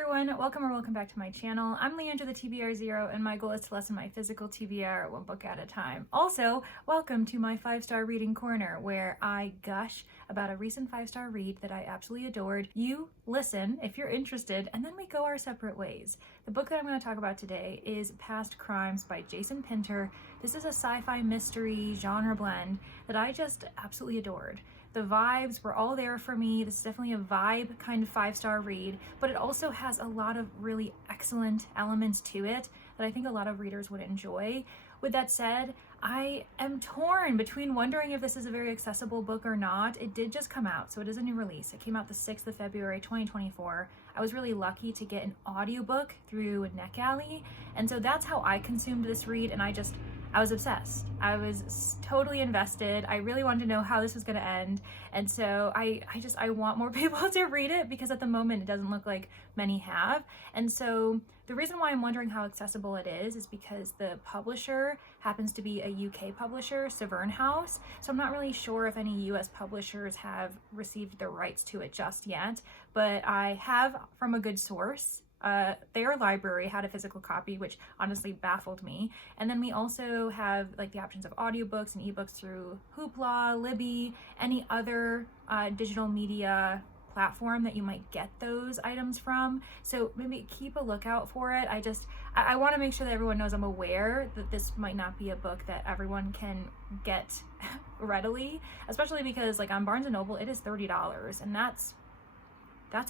everyone, welcome back to my channel. I'm Leandra the TBR0 and my goal is to lessen my physical TBR one book at a time. Also, welcome to my 5-star reading corner where I gush about a recent 5-star read that I absolutely adored. You listen if you're interested and then we go our separate ways. The book that I'm going to talk about today is Past Crimes by Jason Pinter. This is a sci-fi mystery genre blend that I just absolutely adored. The vibes were all there for me. This is definitely a vibe kind of 5-star read, but it also has a lot of really excellent elements to it that I think a lot of readers would enjoy. With that said, I am torn between wondering if this is a very accessible book or not. It did just come out, so it is a new release. It came out the 6th of February, 2024. I was really lucky to get an audiobook through NetGalley, and so that's how I consumed this read, and I was obsessed. I was totally invested. I really wanted to know how this was going to end. And so I want more people to read it because at the moment it doesn't look like many have. And so the reason why I'm wondering how accessible it is because the publisher happens to be a UK publisher, Severn House. So I'm not really sure if any US publishers have received the rights to it just yet, but I have from a good source. Their library had a physical copy, which honestly baffled me. And then we also have like the options of audiobooks and ebooks through Hoopla, Libby, any other digital media platform that you might get those items from. So maybe keep a lookout for it. I want to make sure that everyone knows I'm aware that this might not be a book that everyone can get readily, especially because like on Barnes & Noble, it is $30 and that's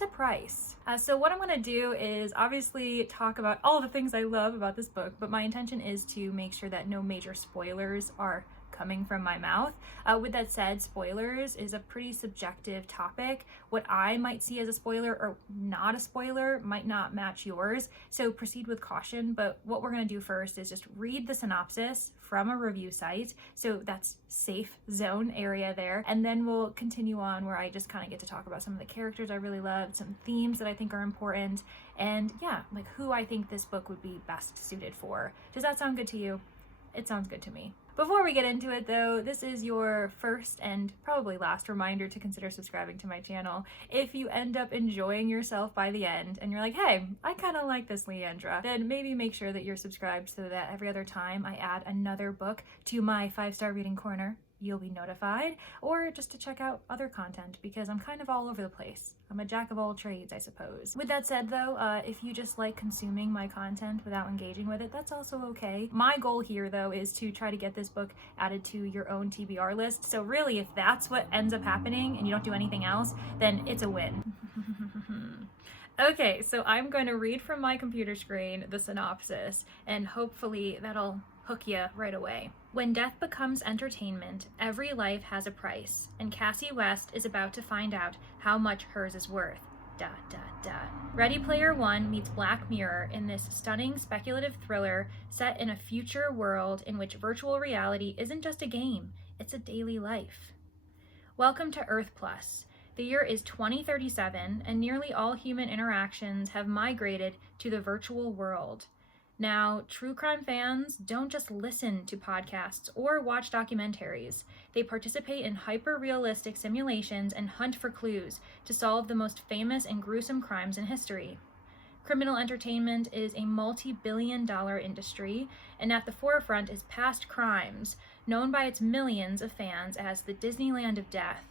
a price. So what I'm going to do is obviously talk about all the things I love about this book, but my intention is to make sure that no major spoilers are coming from my mouth. With that said, spoilers is a pretty subjective topic. What I might see as a spoiler or not a spoiler might not match yours, so proceed with caution. But what we're going to do first is just read the synopsis from a review site, so that's safe zone area there, and then we'll continue on where I just kind of get to talk about some of the characters I really loved, some themes that I think are important, and yeah, like who I think this book would be best suited for. Does that sound good to you? It sounds good to me. Before we get into it though, this is your first and probably last reminder to consider subscribing to my channel. If you end up enjoying yourself by the end and you're like, hey, I kind of like this Leandra, then maybe make sure that you're subscribed so that every other time I add another book to my 5-star reading corner, you'll be notified, or just to check out other content because I'm kind of all over the place. I'm a jack of all trades, I suppose. With that said though, if you just like consuming my content without engaging with it, that's also okay. My goal here though is to try to get this book added to your own TBR list. So really, if that's what ends up happening and you don't do anything else, then it's a win. Okay, so I'm going to read from my computer screen the synopsis, and hopefully that'll hook you right away. When death becomes entertainment, every life has a price, and Cassie West is about to find out how much hers is worth. ... Ready Player One meets Black Mirror in this stunning speculative thriller set in a future world in which virtual reality isn't just a game, it's a daily life. Welcome to Earth Plus. The year is 2037, and nearly all human interactions have migrated to the virtual world. Now, true crime fans don't just listen to podcasts or watch documentaries. They participate in hyper-realistic simulations and hunt for clues to solve the most famous and gruesome crimes in history. Criminal entertainment is a multi-billion-dollar industry, and at the forefront is Past Crimes, known by its millions of fans as the Disneyland of Death.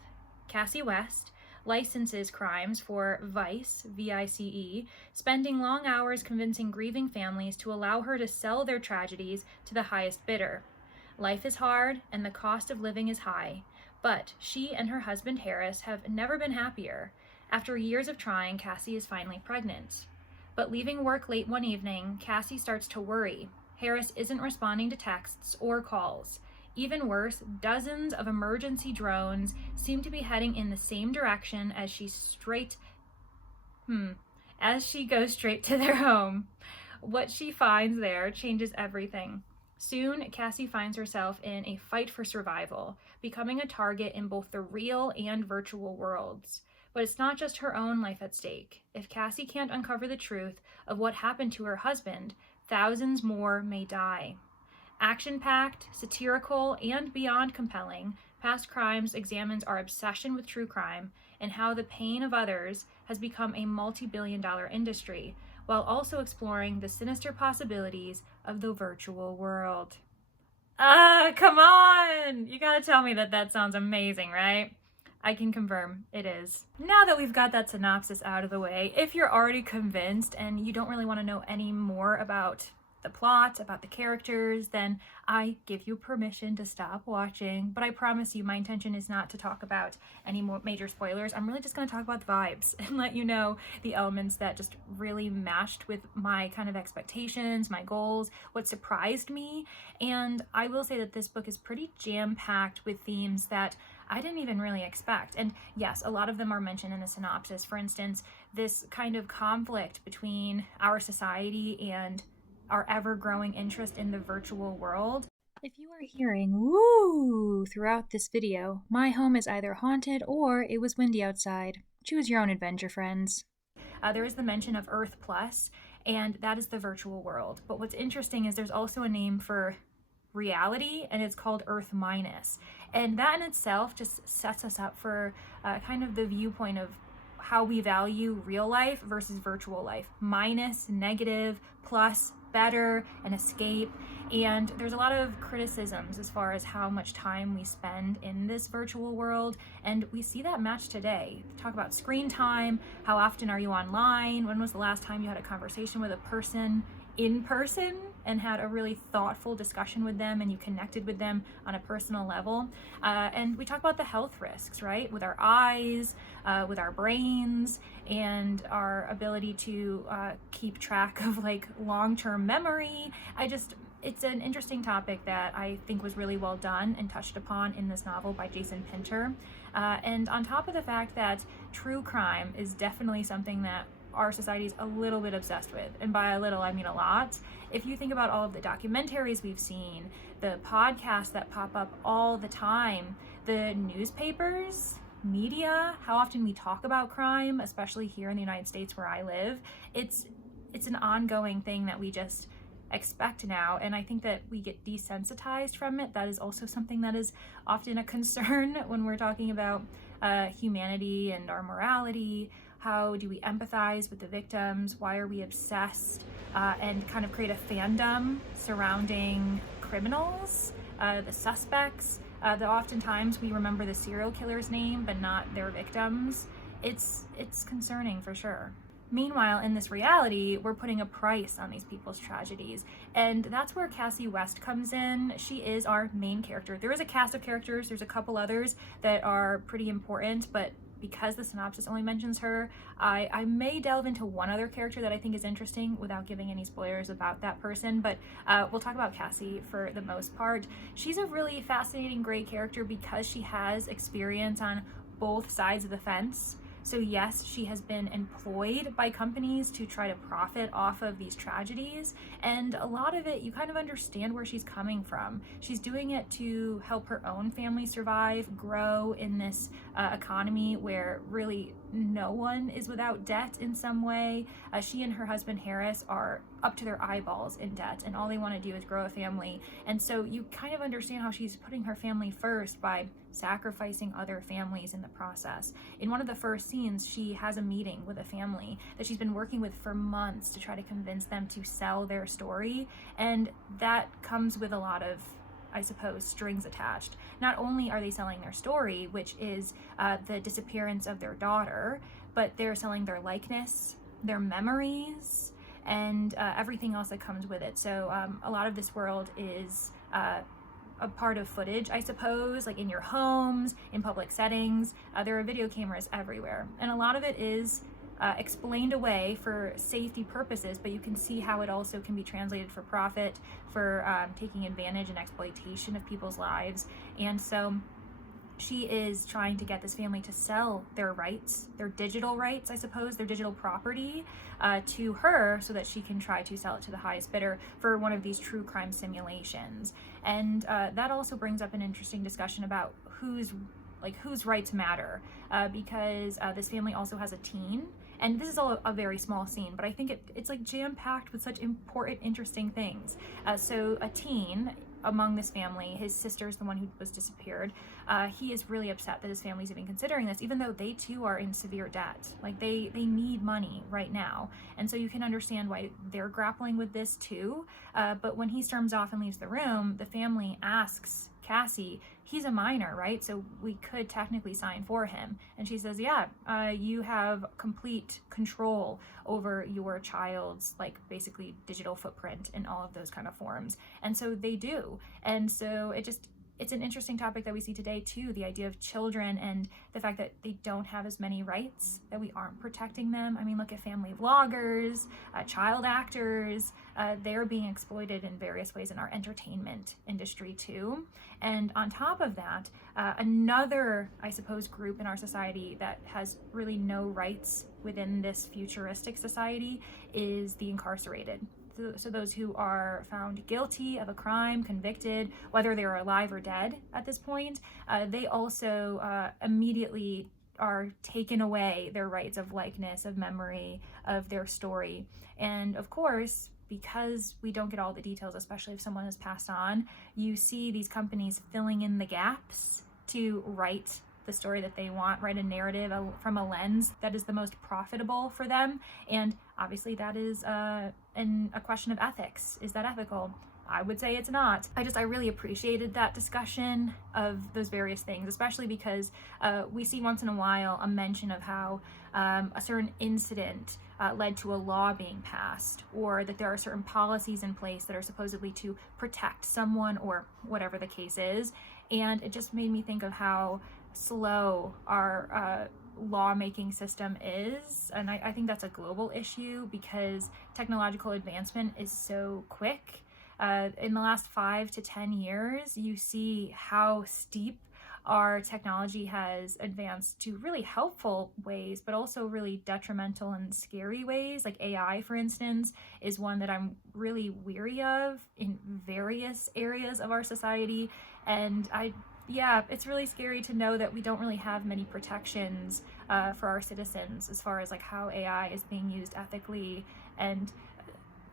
Cassie West licenses crimes for Vice, V-I-C-E, spending long hours convincing grieving families to allow her to sell their tragedies to the highest bidder. Life is hard and the cost of living is high, but she and her husband Harris have never been happier. After years of trying, Cassie is finally pregnant. But leaving work late one evening, Cassie starts to worry. Harris isn't responding to texts or calls. Even worse, dozens of emergency drones seem to be heading in the same direction as she goes straight to their home. What she finds there changes everything. Soon, Cassie finds herself in a fight for survival, becoming a target in both the real and virtual worlds. But it's not just her own life at stake. If Cassie can't uncover the truth of what happened to her husband, thousands more may die. Action-packed, satirical, and beyond compelling, Past Crimes examines our obsession with true crime and how the pain of others has become a multi-billion-dollar industry, while also exploring the sinister possibilities of the virtual world. Come on! You gotta tell me that that sounds amazing, right? I can confirm it is. Now that we've got that synopsis out of the way, if you're already convinced and you don't really want to know any more about the plot, about the characters, then I give you permission to stop watching. But I promise you, my intention is not to talk about any more major spoilers. I'm really just going to talk about the vibes and let you know the elements that just really matched with my kind of expectations, my goals, what surprised me. And I will say that this book is pretty jam-packed with themes that I didn't even really expect. And yes, a lot of them are mentioned in the synopsis. For instance, this kind of conflict between our society and our ever-growing interest in the virtual world. If you are hearing woo throughout this video, my home is either haunted or it was windy outside. Choose your own adventure, friends. There is the mention of Earth Plus, and that is the virtual world. But what's interesting is there's also a name for reality, and it's called Earth Minus. And that in itself just sets us up for kind of the viewpoint of how we value real life versus virtual life. Minus, negative, plus, better, an escape. And there's a lot of criticisms as far as how much time we spend in this virtual world, and we see that match today. Talk about screen time, how often are you online, when was the last time you had a conversation with a person in person and had a really thoughtful discussion with them and you connected with them on a personal level. And we talk about the health risks, right? With our eyes, with our brains, and our ability to keep track of like long-term memory. It's an interesting topic that I think was really well done and touched upon in this novel by Jason Pinter. And on top of the fact that true crime is definitely something that our society is a little bit obsessed with, and by a little I mean a lot. If you think about all of the documentaries we've seen, the podcasts that pop up all the time, the newspapers, media, how often we talk about crime, especially here in the United States where I live, it's an ongoing thing that we just expect now, and I think that we get desensitized from it. That is also something that is often a concern when we're talking about humanity and our morality. How do we empathize with the victims? Why are we obsessed and kind of create a fandom surrounding criminals, the suspects? That oftentimes we remember the serial killer's name but not their victims. It's concerning for sure. Meanwhile, in this reality, we're putting a price on these people's tragedies. And that's where Cassie West comes in. She is our main character. There is a cast of characters. There's a couple others that are pretty important, but because the synopsis only mentions her, I may delve into one other character that I think is interesting without giving any spoilers about that person, but we'll talk about Cassie for the most part. She's a really fascinating, great character because she has experience on both sides of the fence. So yes, she has been employed by companies to try to profit off of these tragedies, and a lot of it, you kind of understand where she's coming from. She's doing it to help her own family survive, grow in this economy where really no one is without debt in some way. She and her husband Harris are up to their eyeballs in debt, and all they want to do is grow a family. And so you kind of understand how she's putting her family first by sacrificing other families in the process. In one of the first scenes, she has a meeting with a family that she's been working with for months to try to convince them to sell their story, and that comes with a lot of, I suppose, strings attached. Not only are they selling their story, which is the disappearance of their daughter, but they're selling their likeness, their memories, and everything else that comes with it. So a lot of this world is a part of footage, I suppose, like in your homes, in public settings. There are video cameras everywhere, and a lot of it is explained away for safety purposes, but you can see how it also can be translated for profit, for taking advantage and exploitation of people's lives. And so she is trying to get this family to sell their rights, their digital rights, I suppose, their digital property to her so that she can try to sell it to the highest bidder for one of these true crime simulations. And that also brings up an interesting discussion about whose rights matter, because this family also has a teen. And this is all a very small scene, but I think it's like jam-packed with such important, interesting things. So a teen among this family, his sister's the one who was disappeared. He is really upset that his family's even considering this, even though they too are in severe debt. Like they need money right now. And so you can understand why they're grappling with this too. But when he storms off and leaves the room, the family asks Cassie, he's a minor, right? So we could technically sign for him. And she says, yeah, you have complete control over your child's, like, basically digital footprint in all of those kind of forms. And so they do. And so it's an interesting topic that we see today too, the idea of children and the fact that they don't have as many rights, that we aren't protecting them. I mean, look at family vloggers, child actors, they're being exploited in various ways in our entertainment industry too. And on top of that, another, I suppose, group in our society that has really no rights within this futuristic society is the incarcerated. So those who are found guilty of a crime, convicted, whether they're alive or dead at this point, they also immediately are taken away their rights of likeness, of memory, of their story. And of course, because we don't get all the details, especially if someone has passed on, you see these companies filling in the gaps to write the story that they want, write a narrative from a lens that is the most profitable for them. And obviously that is a question of ethics. Is that ethical? I would say it's not. I really appreciated that discussion of those various things, especially because we see once in a while a mention of how a certain incident led to a law being passed, or that there are certain policies in place that are supposedly to protect someone, or whatever the case is. And it just made me think of how slow our lawmaking system is. And I think that's a global issue because technological advancement is so quick. In the last 5 to 10 years, you see how steep our technology has advanced to really helpful ways, but also really detrimental and scary ways. Like AI, for instance, is one that I'm really weary of in various areas of our society. And it's really scary to know that we don't really have many protections for our citizens as far as like how AI is being used ethically. And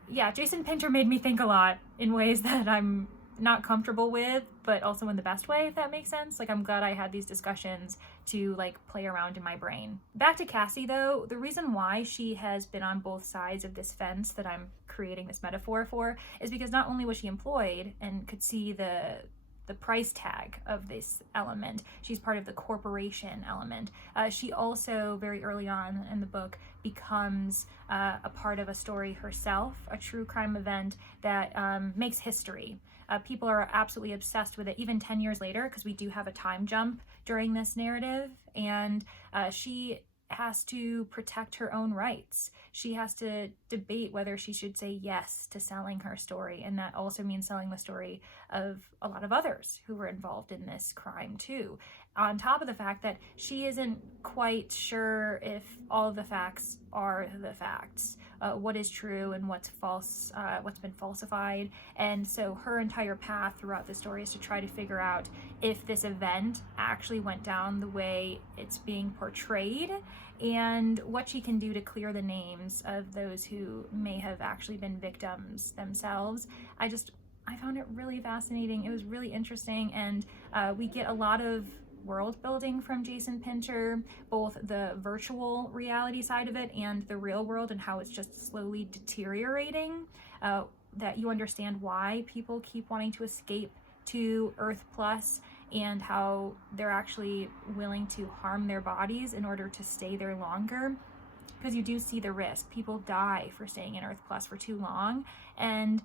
yeah, Jason Pinter made me think a lot in ways that I'm not comfortable with, but also in the best way, if that makes sense. Like, I'm glad I had these discussions to like play around in my brain. Back to Cassie though, the reason why she has been on both sides of this fence that I'm creating this metaphor for is because not only was she employed and could see the price tag of this element, she's part of the corporation element. She also very early on in the book becomes a part of a story herself, a true crime event that makes history. People are absolutely obsessed with it even 10 years later, because we do have a time jump during this narrative, and she has to protect her own rights. She has to debate whether she should say yes to selling her story, and that also means selling the story of a lot of others who were involved in this crime too. On top of the fact that she isn't quite sure if all of the facts are the facts, what is true and what's false, what's been falsified. And so her entire path throughout the story is to try to figure out if this event actually went down the way it's being portrayed, and what she can do to clear the names of those who may have actually been victims themselves. I found it really fascinating. It was really interesting, and we get a lot of world building from Jason Pinter, both the virtual reality side of it and the real world, and how it's just slowly deteriorating, that you understand why people keep wanting to escape to Earth Plus, and how they're actually willing to harm their bodies in order to stay there longer, because you do see the risk. People die for staying in Earth Plus for too long. And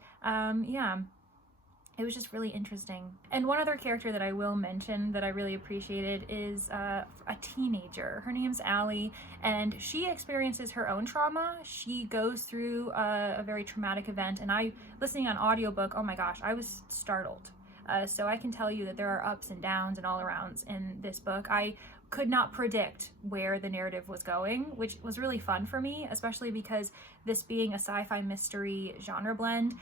it was just really interesting. And one other character that I will mention that I really appreciated is a teenager. Her name's Allie, and she experiences her own trauma. She goes through a very traumatic event, and listening on audiobook, oh my gosh, I was startled. So I can tell you that there are ups and downs and all arounds in this book. I could not predict where the narrative was going, which was really fun for me, especially because this being a sci-fi mystery genre blend,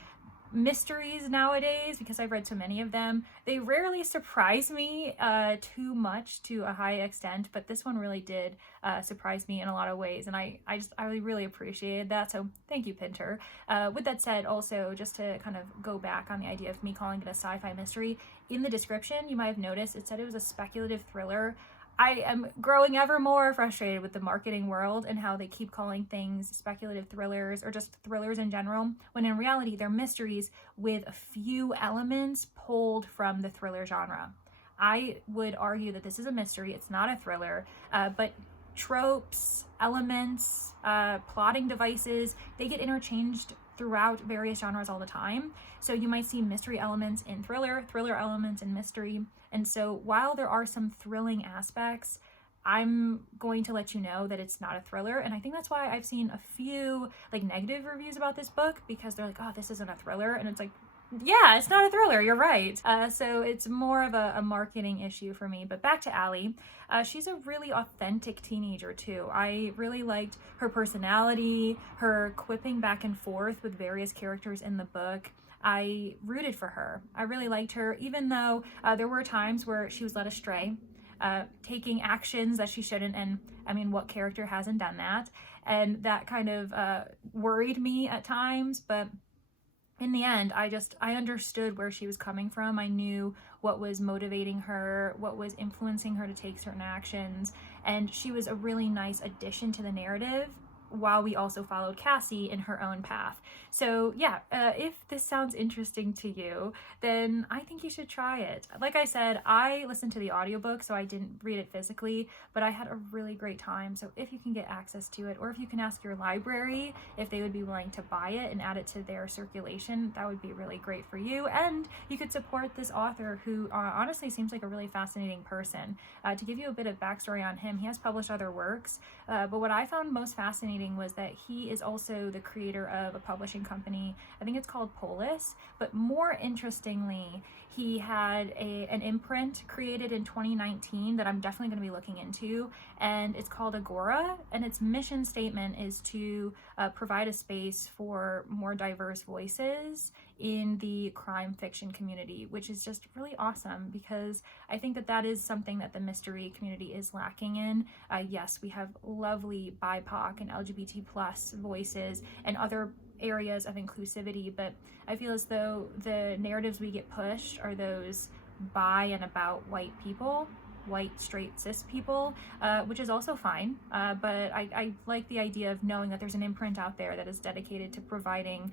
mysteries nowadays, because I've read so many of them, they rarely surprise me too much to a high extent, but this one really did surprise me in a lot of ways, and I really appreciated that, so thank you, Pinter. With that said, also, just to kind of go back on the idea of me calling it a sci-fi mystery, in the description, you might have noticed it said it was a speculative thriller. I am growing ever more frustrated with the marketing world and how they keep calling things speculative thrillers or just thrillers in general, when in reality they're mysteries with a few elements pulled from the thriller genre. I would argue that this is a mystery, it's not a thriller, but tropes, elements, plotting devices, they get interchanged throughout various genres all the time. So you might see mystery elements in thriller, thriller elements in mystery. And so while there are some thrilling aspects, I'm going to let you know that it's not a thriller. And I think that's why I've seen a few like negative reviews about this book, because they're like, oh, this isn't a thriller. And it's like, yeah, it's not a thriller, you're right. So it's more of a marketing issue for me. But back to Allie, she's a really authentic teenager too. I really liked her personality, her quipping back and forth with various characters in the book. I rooted for her. I really liked her, even though there were times where she was led astray, taking actions that she shouldn't. And I mean, what character hasn't done that? And that kind of worried me at times, but in the end, I understood where she was coming from. I knew what was motivating her, what was influencing her to take certain actions, and she was a really nice addition to the narrative, while we also followed Cassie in her own path. So yeah, if this sounds interesting to you, then I think you should try it. Like I said, I listened to the audiobook, so I didn't read it physically, but I had a really great time. So if you can get access to it, or if you can ask your library if they would be willing to buy it and add it to their circulation, that would be really great for you. And you could support this author who honestly seems like a really fascinating person. To give you a bit of backstory on him, he has published other works, but what I found most fascinating was that he is also the creator of a publishing company. I think it's called Polis, but more interestingly, he had an imprint created in 2019 that I'm definitely going to be looking into, and it's called Agora, and its mission statement is to provide a space for more diverse voices in the crime fiction community, which is just really awesome, because I think that that is something that the mystery community is lacking in. Yes, we have lovely BIPOC and LGBT plus voices and other areas of inclusivity, but I feel as though the narratives we get pushed are those by and about white people, white straight cis people, which is also fine, but I like the idea of knowing that there's an imprint out there that is dedicated to providing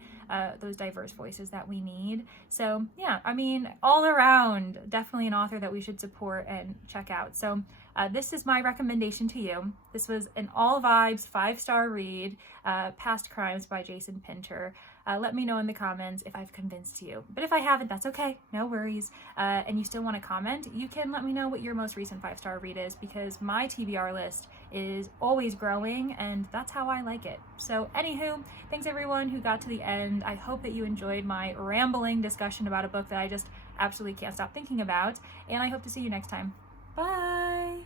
those diverse voices that we need. So yeah, I mean, all around, definitely an author that we should support and check out. So this is my recommendation to you. This was an all vibes 5-star read, Past Crimes by Jason Pinter. Let me know in the comments if I've convinced you. But if I haven't, that's okay, no worries. And you still want to comment, you can let me know what your most recent 5-star read is, because my TBR list is always growing, and that's how I like it. So anywho, thanks everyone who got to the end. I hope that you enjoyed my rambling discussion about a book that I just absolutely can't stop thinking about, and I hope to see you next time. Bye!